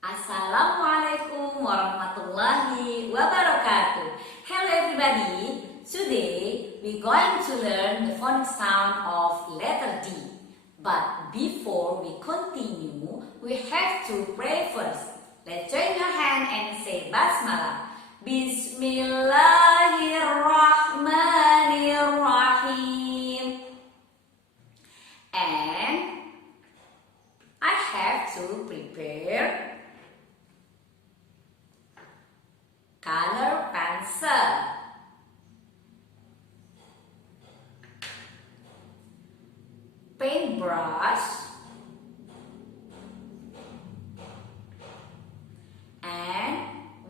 Assalamualaikum warahmatullahi wabarakatuh. Hello everybody. Today we're going to learn the phonic sound of letter D. But before we continue, we have to pray first. Let's join your hand and say Basmalah. Bismillahirrahmanirrahim. And I have to prepare color pencil, paintbrush, and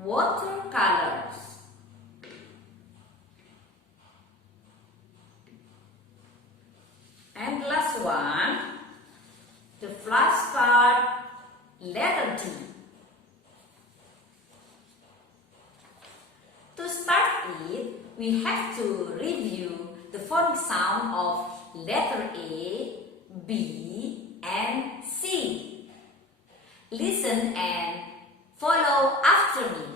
watercolors. And last one, the flashcard letter D. To start it, we have to review the phonic sound of letter A, B, and C. Listen and follow after me.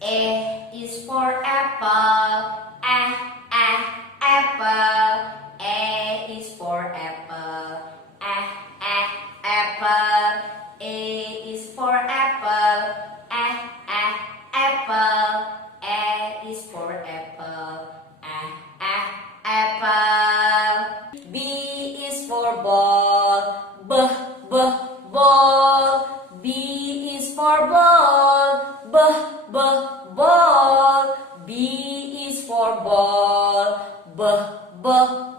A is for apple, apple. A is for apple, apple. A is for apple, apple. A is for apple, apple. B is for ball, ball. B is for ball, ball. B is for ball,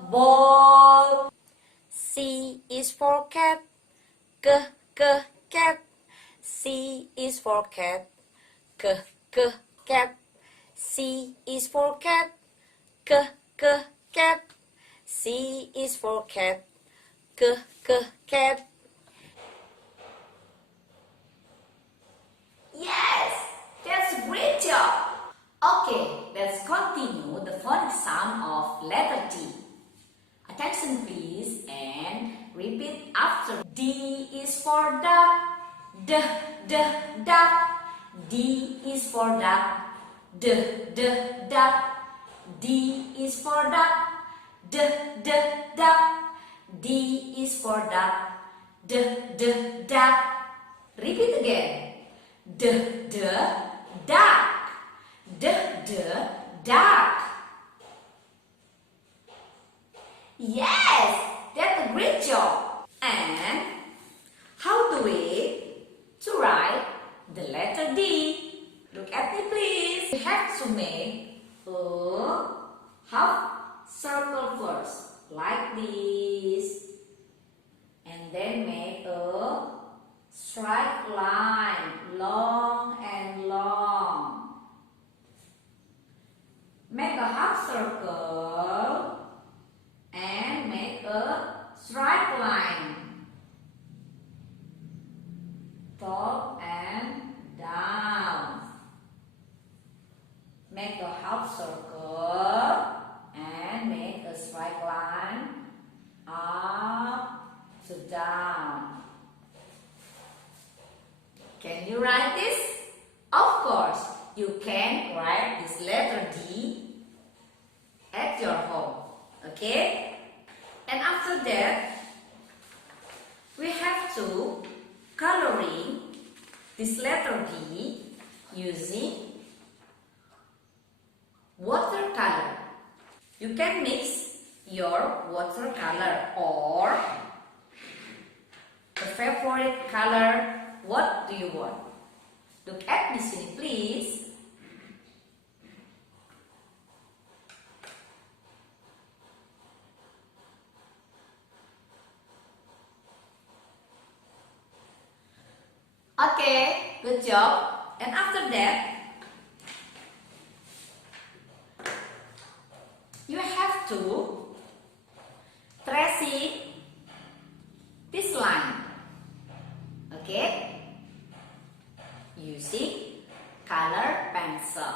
ball. C is for cat, cat. C is for cat, cat. C is for cat, cat. C is for cat, cat. Yes, that's a great job. Okay, let's continue the phonic sound of letter D. Attention please and repeat after. D is for duck, duck. D is for duck, duck. D is for duck, duck. D is for duck, duck. Repeat again. Duck. Duck. Yes, that's a great job. And how do we to write the letter D? Look at me please. We have to make a half circle first, like this. And then make a straight line, long and long. Make a half circle and make a straight line, top and down. Make a half circle and make a straight line up to down. Can you write this? Of course, you can write this letter D at your home. Okay? And after that, we have to coloring this letter D using watercolor. You can mix your watercolor or the favorite color. What do you want? Look at me sini please. Okay, good job. And after that, you have to tracing this line. Okay? Using color pencil.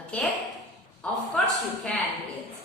Okay? Of course you can do it.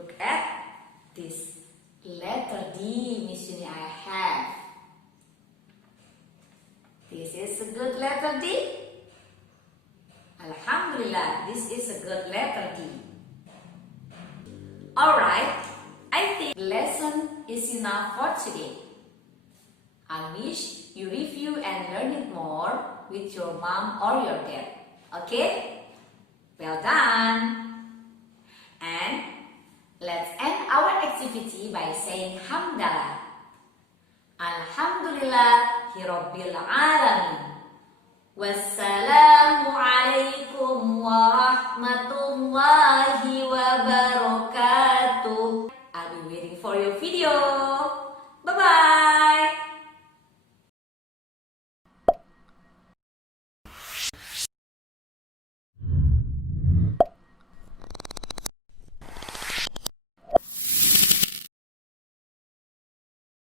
Look at this letter D, Miss Yuni, I have. This is a good letter D. Alhamdulillah, this is a good letter D. Alright, I think the lesson is enough for today. I wish you review and learn it more with your mom or your dad. Okay? Well done! And let's end our activity by saying Hamdalah. Alhamdulillahi Rabbil Alamin. Wassalamu alaikum warahmatullahi wabarakatuh. I'll be waiting for your video. Bye-bye.